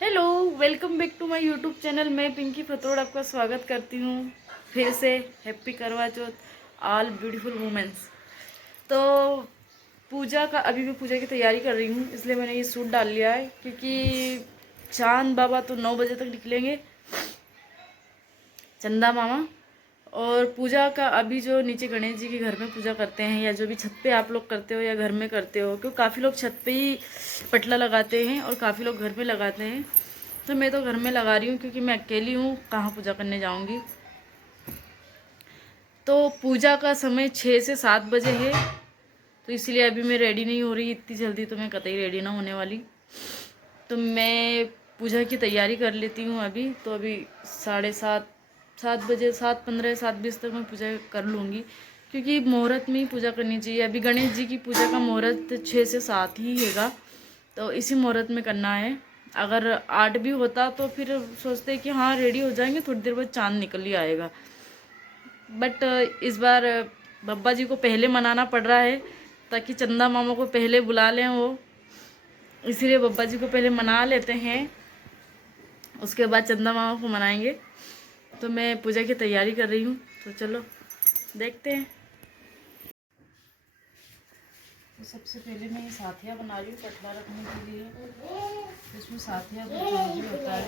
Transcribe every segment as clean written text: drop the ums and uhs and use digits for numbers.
Hello, welcome back to my YouTube channel. मैं पिंकी फतोड़ आपका स्वागत करती हूँ फिर से। हैप्पी करवा चौथ ऑल ब्यूटीफुल वुमेन्स। तो पूजा का अभी मैं पूजा की तैयारी कर रही हूँ, इसलिए मैंने ये सूट डाल लिया है क्योंकि चांद बाबा तो 9 बजे तक निकलेंगे, चंदा मामा। और पूजा का अभी जो नीचे गणेश जी के घर में पूजा करते हैं, या जो भी छत पे आप लोग करते हो या घर में करते हो, क्योंकि काफ़ी लोग छत पे ही पटला लगाते हैं और काफ़ी लोग घर पे लगाते हैं। तो मैं तो घर में लगा रही हूँ क्योंकि मैं अकेली हूँ, कहाँ पूजा करने जाऊँगी। तो पूजा का समय 6 से 7 बजे है, तो इसलिए अभी मैं रेडी नहीं हो रही इतनी जल्दी, तो मैं कतई रेडी ना होने वाली। तो मैं पूजा की तैयारी कर लेती हूँ अभी। तो अभी 7:30 7 बजे, 7:15 7:20 तक मैं पूजा कर लूँगी, क्योंकि मुहूर्त में ही पूजा करनी चाहिए। अभी गणेश जी की पूजा का मुहूर्त 6 से 7 ही हैगा, तो इसी मुहूर्त में करना है। अगर 8 भी होता तो फिर सोचते कि हाँ रेडी हो जाएंगे, थोड़ी देर बाद चांद निकल ही आएगा। बट इस बार बब्बा जी को पहले मनाना पड़ रहा है, ताकि चंदा मामा को पहले बुला लें वो, इसीलिए बब्बा जी को पहले मना लेते हैं, उसके बाद चंदा मामा को मनाएंगे। तो मैं पूजा की तैयारी कर रही हूँ, तो चलो देखते हैं। तो सबसे पहले मैं ये साथिया बना रही हूँ पतला रखने के लिए। तो इसमें साथिया बहुत जरूरी होता है।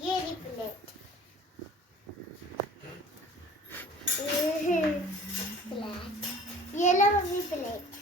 ये रिप्लेट ये लो मम्मी प्लेट।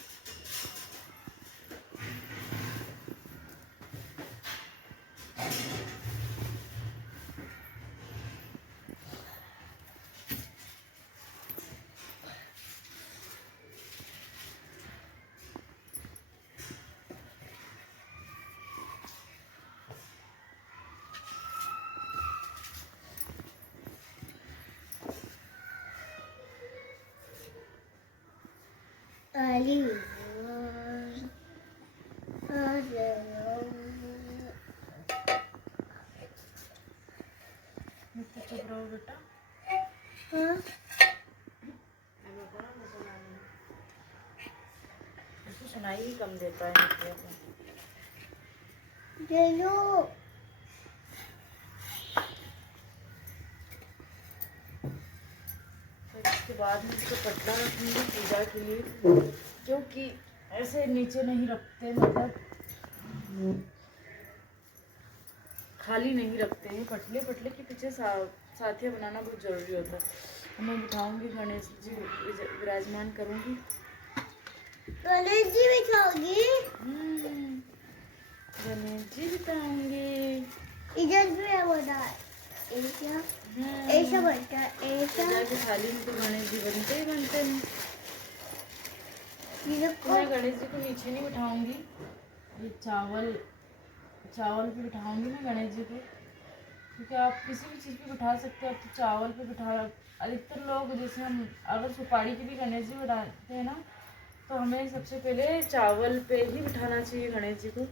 चुप रहो बेटा। उसको सुनाई ही कम देता है नित्या को। फिर इसके बाद में इसको पतला रखूँगी पूजा के लिए, क्योंकि ऐसे नीचे नहीं रखते, मतलब खाली नहीं रखते हैं। पतले पतले के पीछे साथिया बनाना बहुत ज़रूरी होता है। मैं बिठाऊँगी गणेश जी, विराजमान करूँगी। गणेश जी बिठाओगी? गणेश जी बिठाऊँगी। इधर भी है बना ऐसा ऐसा बनता है, ऐसा पूजा की थाली में तो गणेश जी बनते ही बनते हैं। तो मैं गणेश जी को नीचे नहीं बिठाऊंगी, ये चावल पे बिठाऊंगी मैं गणेश जी को, क्योंकि आप किसी भी चीज़ पे बिठा सकते हो। आप तो चावल पे बिठा, अधिकतर लोग जैसे हम अगर सुपारी के भी गणेश जी बिठाते हैं ना, तो हमें सबसे पहले चावल पे ही बिठाना चाहिए गणेश जी को।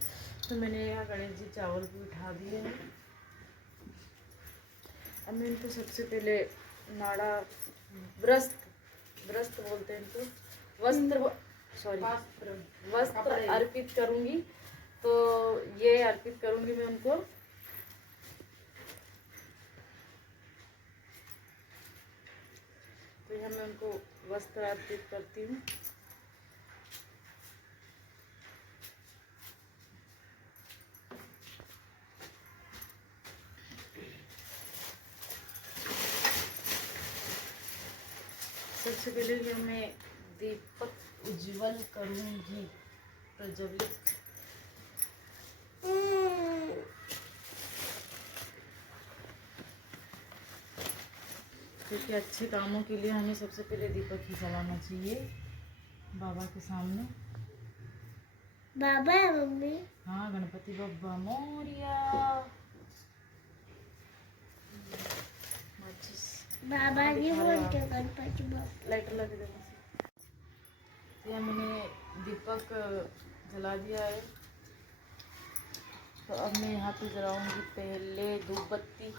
तो मैंने यहाँ गणेश जी चावल पे बिठा दिए हैं। अब मैं इनको सबसे पहले नाड़ा व्रस्त बोलते हैं इनको, वस्त्र अर्पित करूंगी। तो ये अर्पित करूंगी मैं उनको। तो यहाँ मैं उनको वस्त्र अर्पित करती हूँ। सबसे पहले जो मैं दीपक उज्जवल करूंगी, प्रज्वलित। क्योंकि अच्छे कामों के लिए हमें सबसे पहले दीपक ही जलाना चाहिए बाबा के सामने। बाबा है मम्मी? हाँ, गणपति बप्पा मोरिया। बाबा जी बोलते गणपति बप्पा। लाइटर लगे देना से। यह मैंने दीपक जला दिया है। तो अब मैं यहाँ पे जलाऊंगी पहले धूप बत्ती।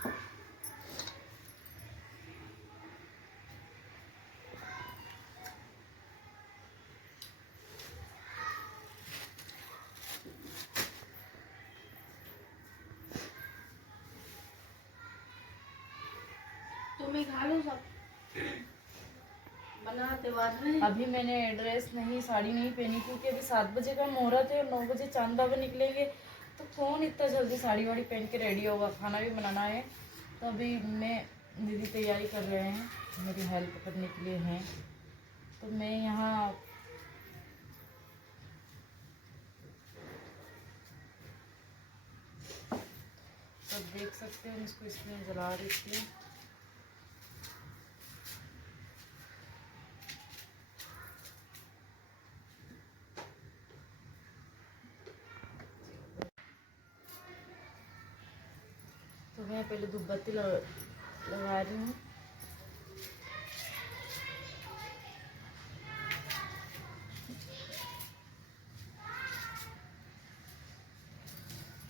मम्मी खा लो सब। बनाते बाद में अभी मैंने ड्रेस नहीं, साड़ी नहीं पहनी, क्योंकि अभी 7 बजे का मुहूर्त है और 9 बजे चांद बाबा निकलेंगे, तो कौन इतना जल्दी साड़ी वाड़ी पहन के रेडी होगा। खाना भी बनाना है, तो अभी मैं दीदी तैयारी कर रहे हैं, मेरी हेल्प करने के लिए हैं। तो मैं यहाँ सब देख सकते हैं, इसको इसमें जला देती हूँ। तो मैं पहले धूपबत्ती लगा रही हूँ।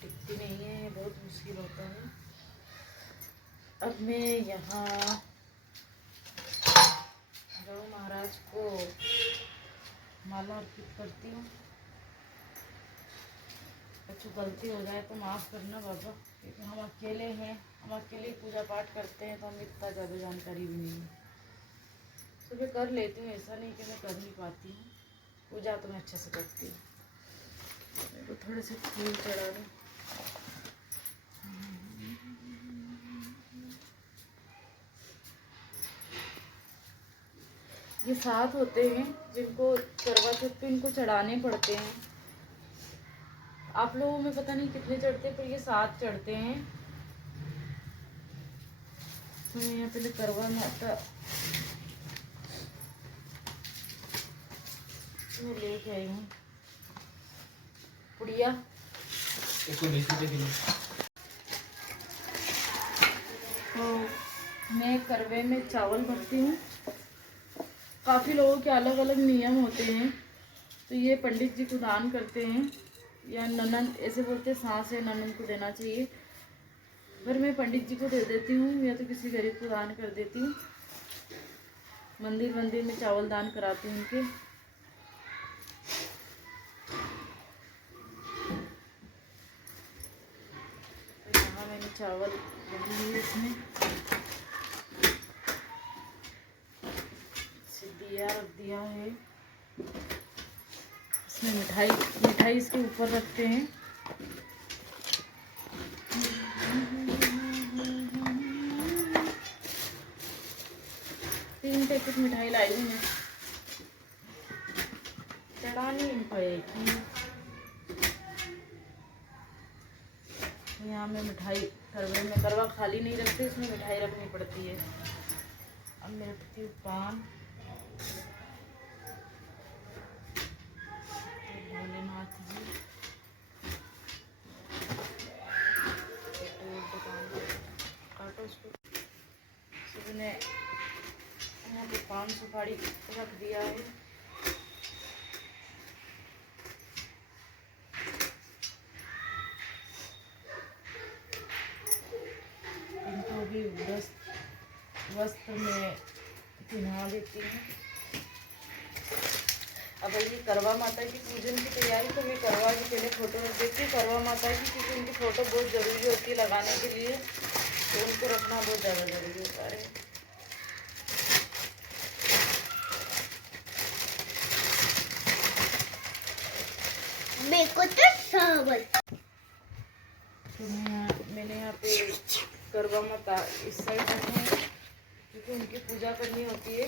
टिकती नहीं है, ये बहुत मुश्किल होता है। अब मैं यहाँ गणु महाराज को माला अर्पित करती हूँ। कुछ गलती हो जाए तो माफ़ करना बाबा, क्योंकि हम अकेले हैं, हम अकेले पूजा पाठ करते हैं, तो हमें इतना ज़्यादा जानकारी भी नहीं है। तो मैं कर लेती हूँ, ऐसा नहीं कि मैं कर नहीं पाती हूँ। पूजा तो मैं अच्छे से करती हूँ। तो थोड़े से फूल चढ़ा दूँ। ये 7 होते हैं जिनको करवा चौथ पे इनको चढ़ाने पड़ते हैं। आप लोगों में पता नहीं कितने चढ़ते हैं, पर ये 7 चढ़ते हैं। तो मैं यहाँ पहले करवा माता मैं लेके आई हूँ पुड़िया। तो मैं करवे में चावल भरती हूँ। काफ़ी लोगों के अलग अलग नियम होते हैं, तो ये पंडित जी को दान करते हैं, या ननद ऐसे बोलते हैं, सास है ननद को देना चाहिए, पर मैं पंडित जी को दे देती हूँ, या तो किसी गरीब को दान कर देती हूँ। मंदिर में चावल दान कराती हूँ उनके। तो यहाँ मैंने चावल भर लिए, इसमें दिया रख दिया है। इसमें मिठाई इसके ऊपर रखते हैं। तीन पैकेट मिठाई लाई हूँ मैं, चढ़ा नहीं पाएगी। यहाँ में मिठाई करवे में करवा खाली नहीं रखते, इसमें मिठाई रखनी पड़ती है। अब मैं रखती हूँ पान। भोलेनाथ जी काटो उसको। मैंने यहाँ पे पान सुपारी रख दिया है। इनको भी वस्त्र में पहना देती हूँ। अब ये करवा माता की पूजन की तैयारी, तो मैं करवा की पहले फ़ोटो रख देती हूँ करवा माता की, क्योंकि उनकी फ़ोटो बहुत ज़रूरी होती है लगाने के लिए, तो उनको रखना बहुत ज़्यादा ज़रूरी होता है। मेरे को तो सब तो मैंने यहाँ पे करवा माता इस साइड रखे हैं, क्योंकि उनकी पूजा करनी होती है।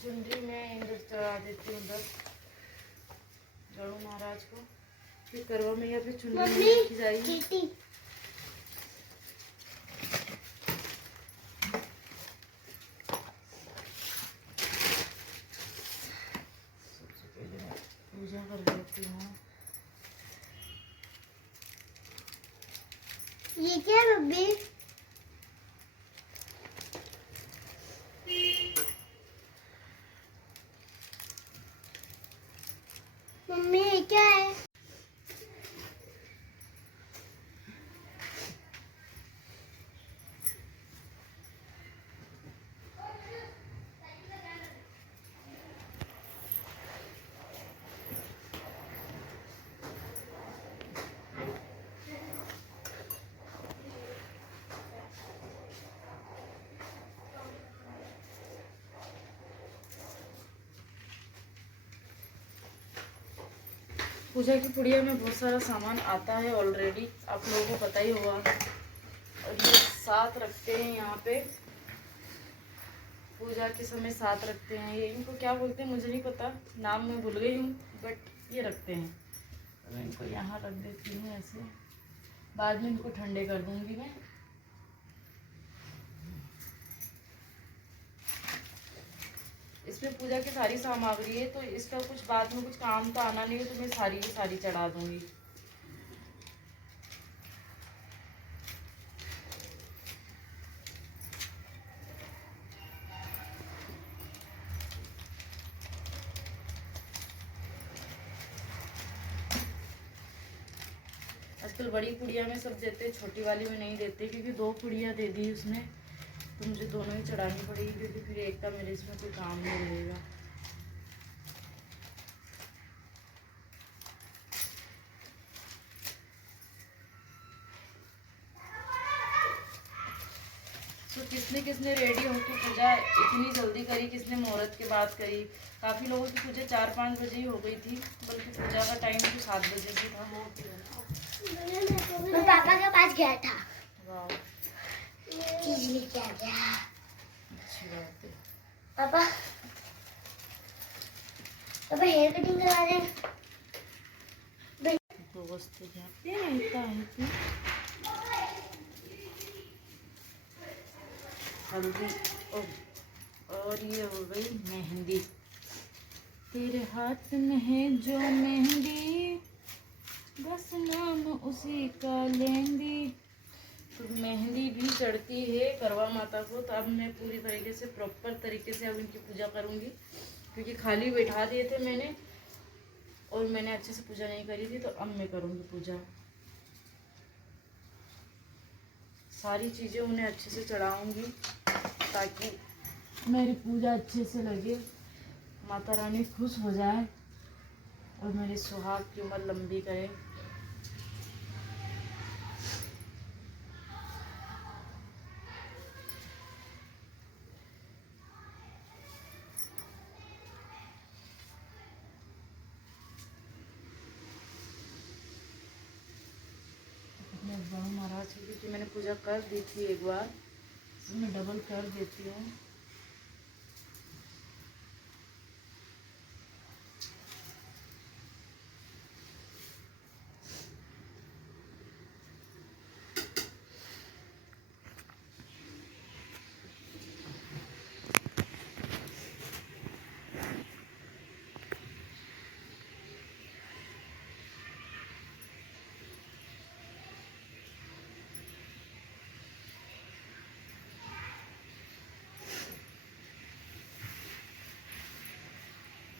चुनरी में इधर चढ़ा देती हूँ, उधर गणु महाराज को। फिर करवा में यहाँ पे चुनरी रखी जाएगी। सबसे पहले मैं पूजा कर लेती हूँ। ये क्या है बब्बी? मम्मी ये क्या है? पूजा की पुड़िया में बहुत सारा सामान आता है ऑलरेडी, आप लोगों को पता ही होगा। और ये साथ रखते हैं यहाँ पे, पूजा के समय साथ रखते हैं। ये इनको क्या बोलते हैं मुझे नहीं पता, नाम मैं भूल गई हूँ, बट ये रखते हैं। तो मैं इनको यहाँ रख देती हूँ ऐसे, बाद में इनको ठंडे कर दूँगी मैं। इसमें पूजा की सारी सामग्री है, तो इसका कुछ बाद में कुछ काम तो आना नहीं है, तो मैं सारी की सारी चढ़ा दूँगी। आजकल बड़ी पुड़िया में सब देते हैं, छोटी वाली में नहीं देते, क्योंकि 2 पुड़िया दे दी उसने, तो मुझे दोनों ही चढ़ानी पड़ेगी, क्योंकि फिर एक का मेरे इसमें कोई काम नहीं रहेगा। तो किसने किसने रेडी होकर पूजा इतनी जल्दी करी, किसने मुहूर्त के बाद करी। काफ़ी लोगों की पूजा 4-5 बजे ही हो गई थी, बल्कि पूजा का टाइम तो 7 बजे से था। मैं पापा के पास गया था, वाह, चीज लेके आ गया। अच्छी बात है। पापा पापा हेयर कटिंग करा रहे हैं। दोस्त जाते रहता है तू। हल्दी और ये हो गई मेहंदी। तेरे हाथ में है जो मेहंदी, बस नाम उसी का लेंदी। तो मेहंदी भी चढ़ती है करवा माता को। तो अब मैं पूरी तरीके से प्रॉपर तरीके से अब इनकी पूजा करूँगी, क्योंकि खाली बैठा दिए थे मैंने और मैंने अच्छे से पूजा नहीं करी थी। तो अब मैं करूँगी पूजा, सारी चीज़ें उन्हें अच्छे से चढ़ाऊँगी ताकि मेरी पूजा अच्छे से लगे, माता रानी खुश हो जाए और मेरे सुहाग की उम्र लंबी करे। बहु महाराज की, क्योंकि मैंने पूजा कर दी थी एक बार, इसमें डबल कर देती हूँ।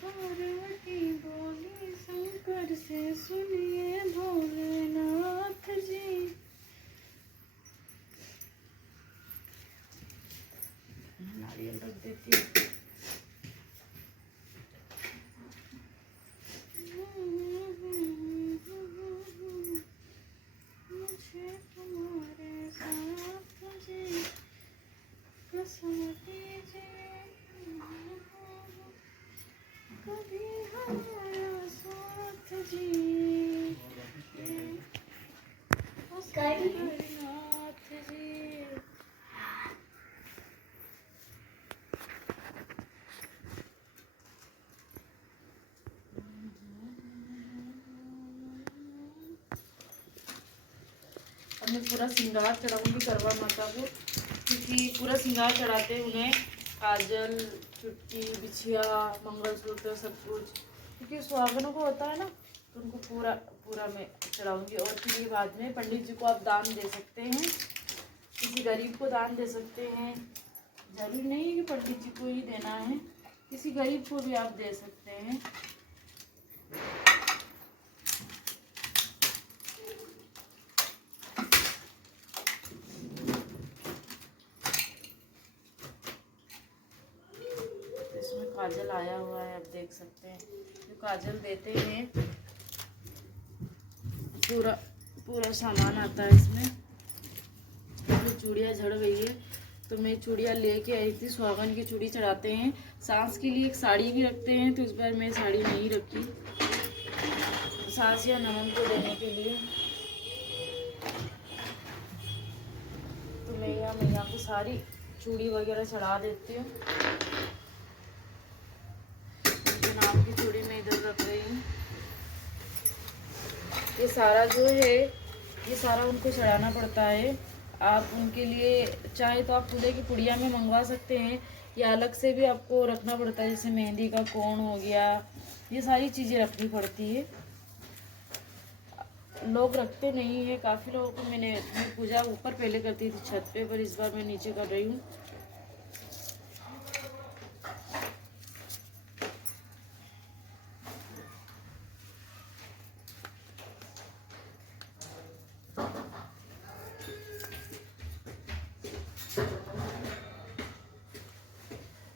पार्वती बोली शंकर से, सुनिए भोलेनाथ जी। नारियल रख देती हूँ। मुझे तुम्हारे साथ जी कसम दीजिए, कभी हमारा साथ जी। नाथ जी, अब मैं पूरा श्रृंगार चढ़ाऊंगी करवा माता को, क्योंकि पूरा श्रृंगार चढ़ाते हैं उन्हें, काजल, चुटकी, बिछिया, मंगलसूत्र, सब कुछ, क्योंकि सुहागनों को होता है ना, तो उनको पूरा पूरा मैं चढ़ाऊंगी। और फिर ये बाद में पंडित जी को आप दान दे सकते हैं, किसी गरीब को दान दे सकते हैं, जरूरी नहीं है कि पंडित जी को ही देना है, किसी गरीब को भी आप दे सकते हैं। इसमें काजल आया हुआ है, आप देख सकते हैं। जो काजल देते हैं पूरा पूरा सामान आता है इसमें। तो चूड़ियाँ झड़ गई है, तो मैं चूड़ियाँ लेके आई थी, सुहागन की चूड़ी चढ़ाते हैं। सास के लिए एक साड़ी भी रखते हैं, तो इस बार मैं साड़ी नहीं रखी, सास या ननद को देने के लिए। तो मैं यहाँ मैया को सारी चूड़ी वगैरह चढ़ा देती हूँ। उनके नाम की चूड़ी मैं इधर रख रही हूँ। ये सारा जो है ये सारा उनको चढ़ाना पड़ता है। आप उनके लिए चाहे तो आप पूजा की पुड़िया में मंगवा सकते हैं, या अलग से भी आपको रखना पड़ता है, जैसे मेहंदी का कोण हो गया, ये सारी चीज़ें रखनी पड़ती है। लोग रखते नहीं है, काफ़ी लोगों को मैं पूजा ऊपर पहले करती थी छत पे, पर इस बार मैं नीचे कर रही हूँ।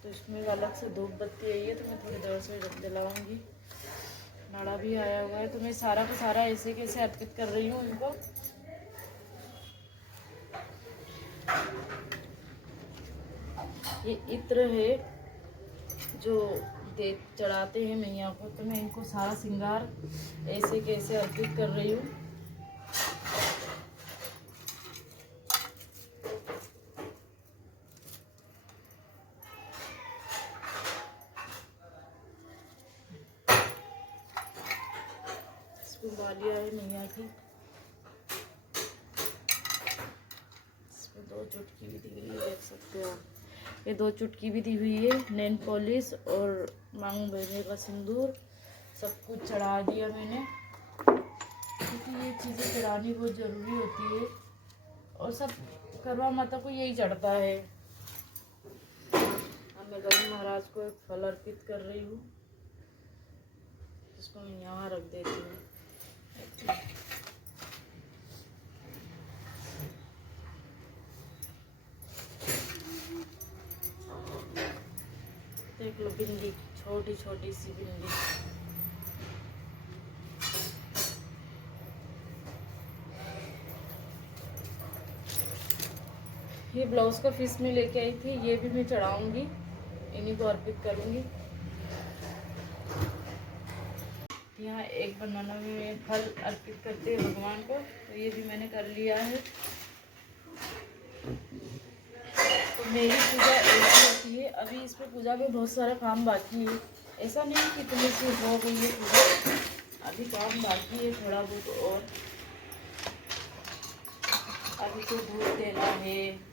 तो इसमें एक अलग से धूप बत्ती आई है, तो मैं थोड़ी देर से जलाऊंगी। नाड़ा भी आया हुआ है, तो मैं सारा का सारा ऐसे कैसे अर्पित कर रही हूँ उनको। ये इत्र है जो दे चढ़ाते हैं मैया को, तो मैं इनको सारा श्रृंगार ऐसे कैसे अर्पित कर रही हूँ। बालिया है मैया की, इसमें 2 चुटकी भी दी हुई है, देख सकते हो आप। ये 2 चुटकी भी दी हुई है। नेल पॉलिश और मांग भरने का सिंदूर सब कुछ चढ़ा दिया मैंने, क्योंकि ये चीज़ें चढ़ानी बहुत ज़रूरी होती है और सब करवा माता को यही चढ़ता है। अब मैं गणेश महाराज को एक फल अर्पित कर रही हूँ, इसको मैं यहाँ रख देती हूँ। देख लो बिंदी, छोटी छोटी सी बिंदी। ये ब्लाउज का पीस में लेके आई थी, ये भी मैं चढ़ाऊंगी, इन्हीं को अर्पित करूंगी। यहाँ एक बनाना में फल अर्पित करते हैं भगवान को, तो ये भी मैंने कर लिया है। तो मेरी पूजा ऐसी होती है। अभी इस पे पूजा में बहुत सारा काम बाकी है, ऐसा नहीं कि इतने से हो गई है पूजा, अभी काम बाकी है थोड़ा बहुत। और अभी तो दूध देना है,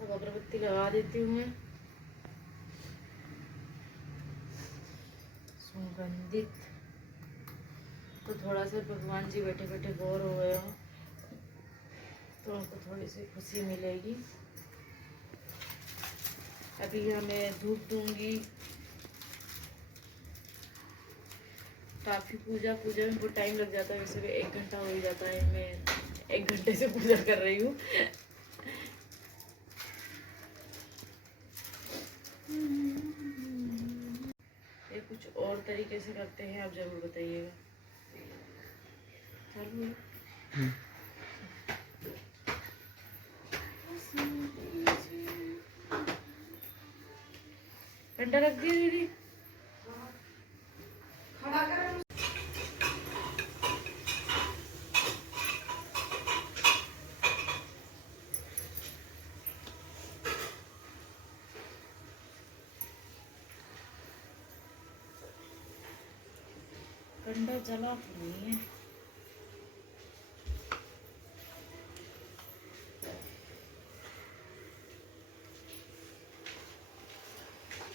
तो अगरबत्ती लगा देती हूँ मैं सुगंधित। तो थोड़ा सा भगवान जी बैठे बैठे बोर हो गए हो, तो उनको थोड़ी सी खुशी मिलेगी। अभी यहाँ मैं धूप दूंगी। काफ़ी पूजा में बहुत टाइम लग जाता है, वैसे भी 1 घंटा हो ही जाता है। मैं 1 घंटे से पूजा कर रही हूँ। ये कुछ और तरीके से करते हैं, आप जरूर बताइएगा। चलो घंटा रख दिया दीदी। कंडा जला तो नहीं है।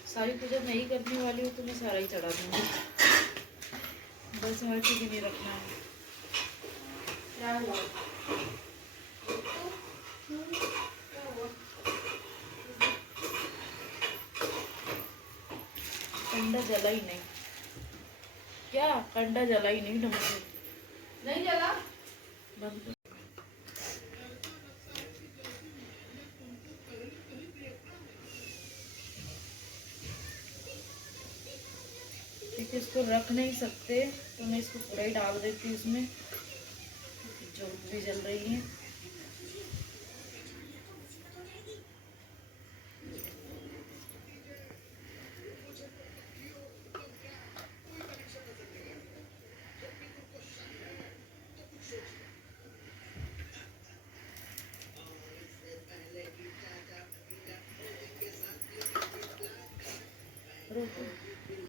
सारी पूजा नहीं करने वाली हूँ, तो मैं सारा ही चढ़ा दूंगी, बस हर चीज नहीं रखना है। क्या हुआ? कंडा जला ही नहीं। क्या कंडा जला ही नहीं ढंग से? नहीं जला, बंद कर। कि इसको रख नहीं सकते, तो मैं इसको पूरा ही डाल देती हूँ इसमें। जोत भी जल रही है।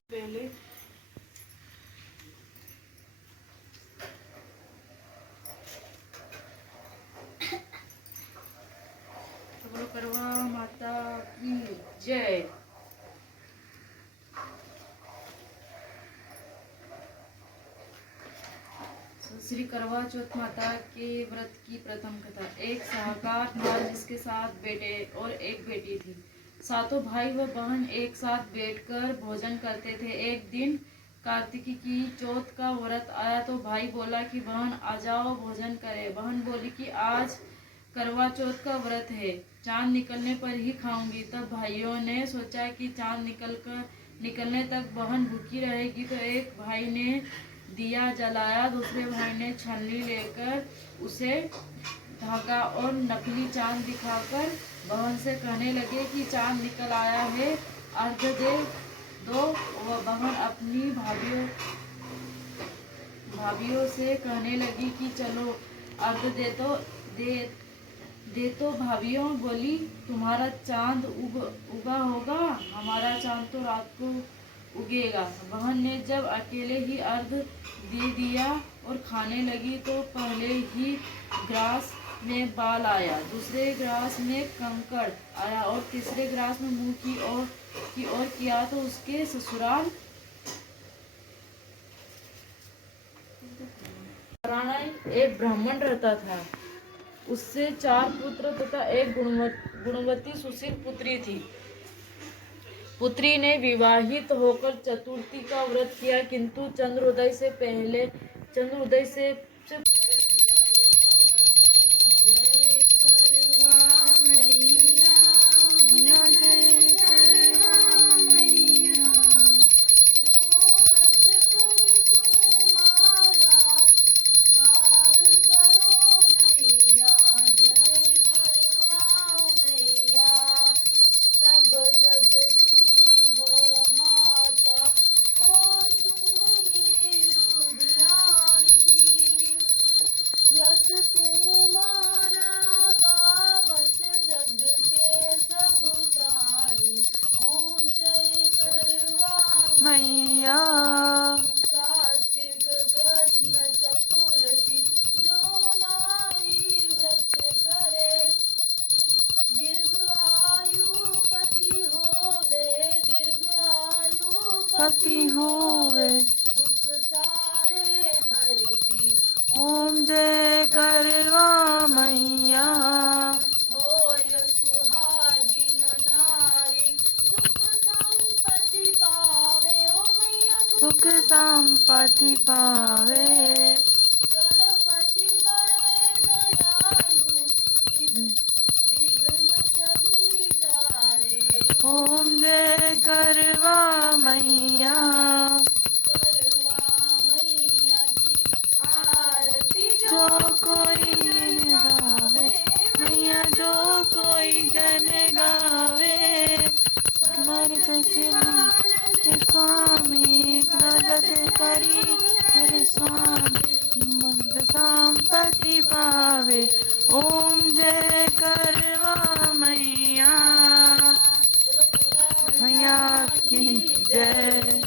पहले तो बोलो करवा माता की जय। श्री करवा चौथ माता के व्रत की प्रथम कथा। एक शाहकार था जिसके 7 बेटे और एक बेटी थी। सातों भाई व बहन एक साथ बैठकर भोजन करते थे। एक दिन कार्तिकी की चौथ का व्रत आया तो भाई बोला कि बहन आ जाओ भोजन करें। बहन बोली कि आज करवा चौथ का व्रत है, चांद निकलने पर ही खाऊंगी। तब भाइयों ने सोचा कि चांद निकलने तक बहन भूखी रहेगी, तो एक भाई ने दिया जलाया, दूसरे भाई ने छलनी लेकर उसे धागा और नकली चांद दिखाकर बहन से कहने लगे कि चांद निकल आया है, अर्घ्य दे दो। वह बहन अपनी भाभीियों से कहने लगी कि चलो अर्घ्य दे तो भाभीियों बोली तुम्हारा चांद उगा होगा, हमारा चांद तो रात को उगेगा। बहन ने जब अकेले ही अर्घ्य दे दिया और खाने लगी तो पहले ही ग्रास में बाल आया, दूसरे ग्रास में कंकड़ आया और तीसरे ग्रास में मुंह की ओर किया तो उसके ससुराल एक ब्राह्मण रहता था। उससे 4 पुत्र तथा एक गुणवती सुशील पुत्री थी। पुत्री ने विवाहित होकर चतुर्थी का व्रत किया, किंतु चंद्रोदय से मैया पति होवे ओम जय करवा मैया सुख संपत्ति पावे ओम जय करवा मैया जो कोई जन गावे मैया जो कोई जन गावे स्वामी प्रगत करी हरे स्वामी मंद संपत्ति पावे ओम जय करवा मैया मैया की जय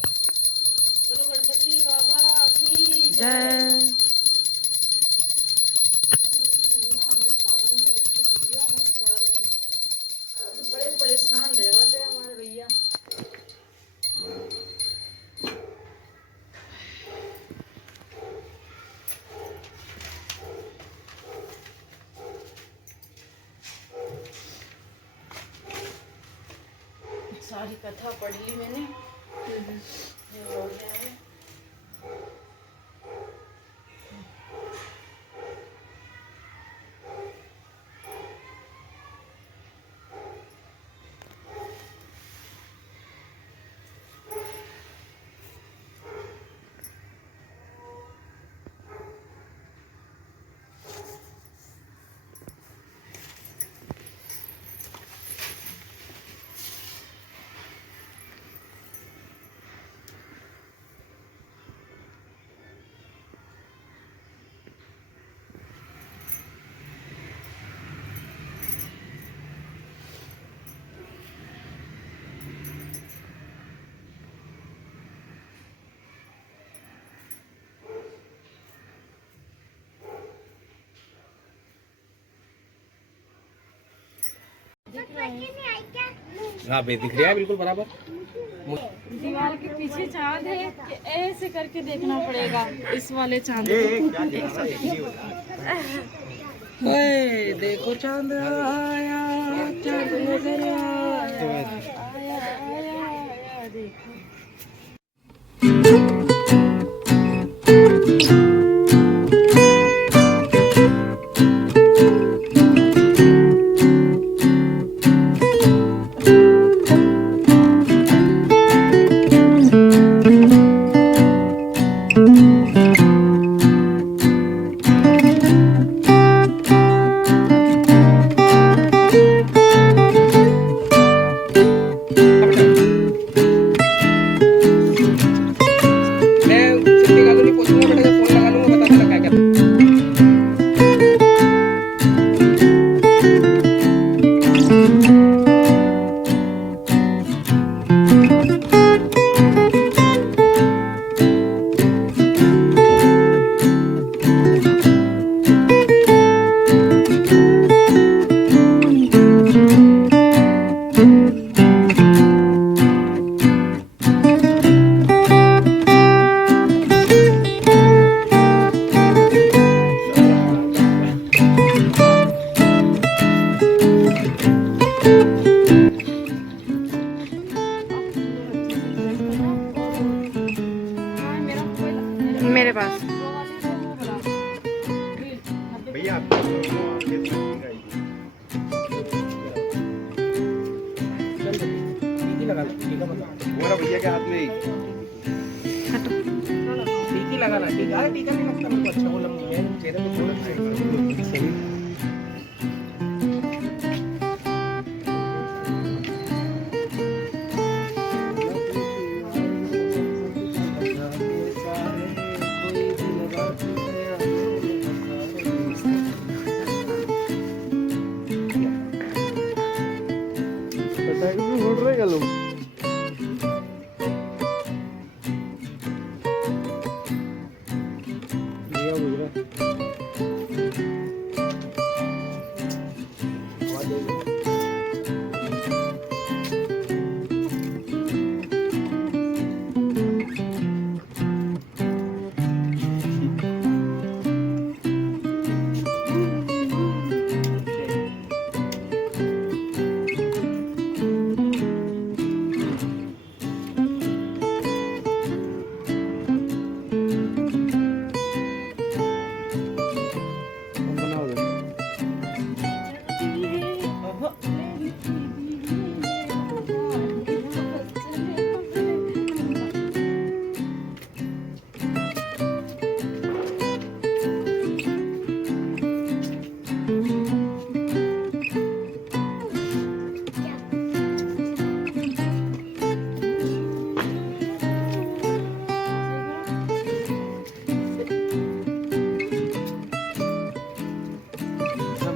जय बड़े परेशान रहते हैं हमारे भैया। सारी कथा पढ़ ली मैंने, ये हो गया है। दिख रहा है हाँ भाई दिख रहा है बिल्कुल बराबर। दीवार के पीछे चांद है कि ऐसे करके देखना पड़ेगा इस वाले चांद को। ओए देखो चांद आया, चांद नजर आया, आया आया आया देखो। मेरे पास भैया हमारा भैया के हाथ में ही टीकी लगाना। टीका टीका नहीं लगता मुझे अच्छा, वो लंबा चेहरे पे थोड़ा सही।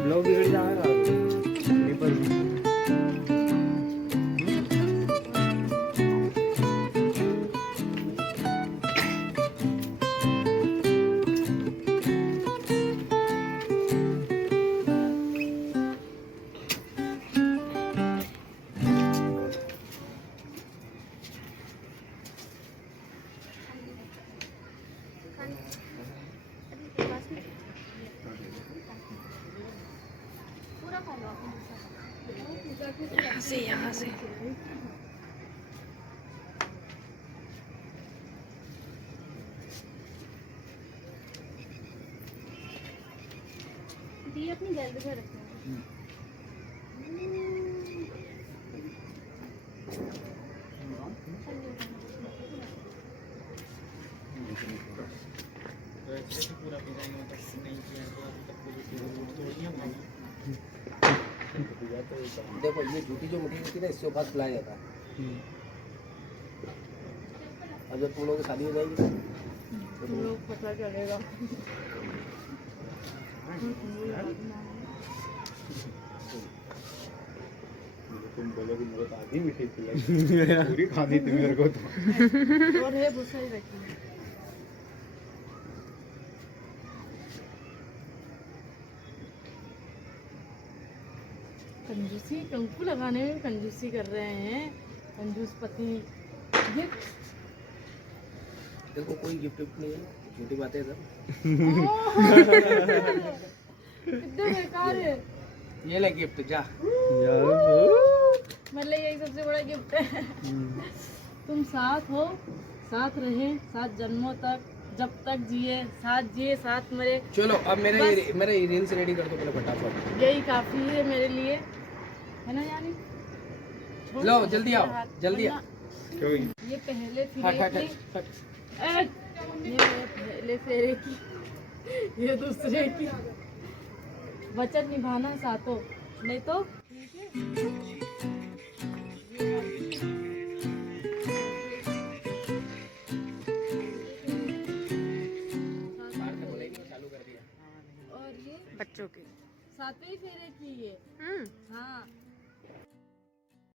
ब्लॉग बिगड़ जाएगा। यहाँ से ये अपनी गैलरी में रखना है। देखो ये जूती जो मिट्टी होती है ना, इससे पास खिलाया जाता है। अब जब तुम लोगों की शादी हो जाएगी तो तुम लोग पता चलेगा। तुम बोलोगे मेरे को आधी मिठाई खिलाई पूरी खानी थी मेरे को तो। और है भूसा ही रखी है। कंजूसी, कंकु लगाने में भी कंजूसी कर रहे हैं, कंजूस पति। गिफ्ट देखो कोई गिफ्ट नहीं है, छोटी बातें सब। कितना बेकार है। ये ले गिफ्ट जा। मतलब यही सबसे बड़ा गिफ्ट है। तुम साथ हो, साथ रहे, साथ जन्मों तक, जब तक जिए, साथ मरे। चलो अब बस। मेरा रील्स रेडी कर दो पहले फटाफट। यही काफी है मेरे लिए, है ना यानी? छोड़ लो दो जल्दी आओ, मेरा हाथ, जल्दी वरना क्यों? ये पहले फट फेरे फट की, फट। ये मेरे पहले फेरे की, ये दूसरे की। वचन निभाना साथों, नहीं तो ठीक है। चालू कर दिया। और ये बच्चों के। सातवें फेरे की ये। हाँ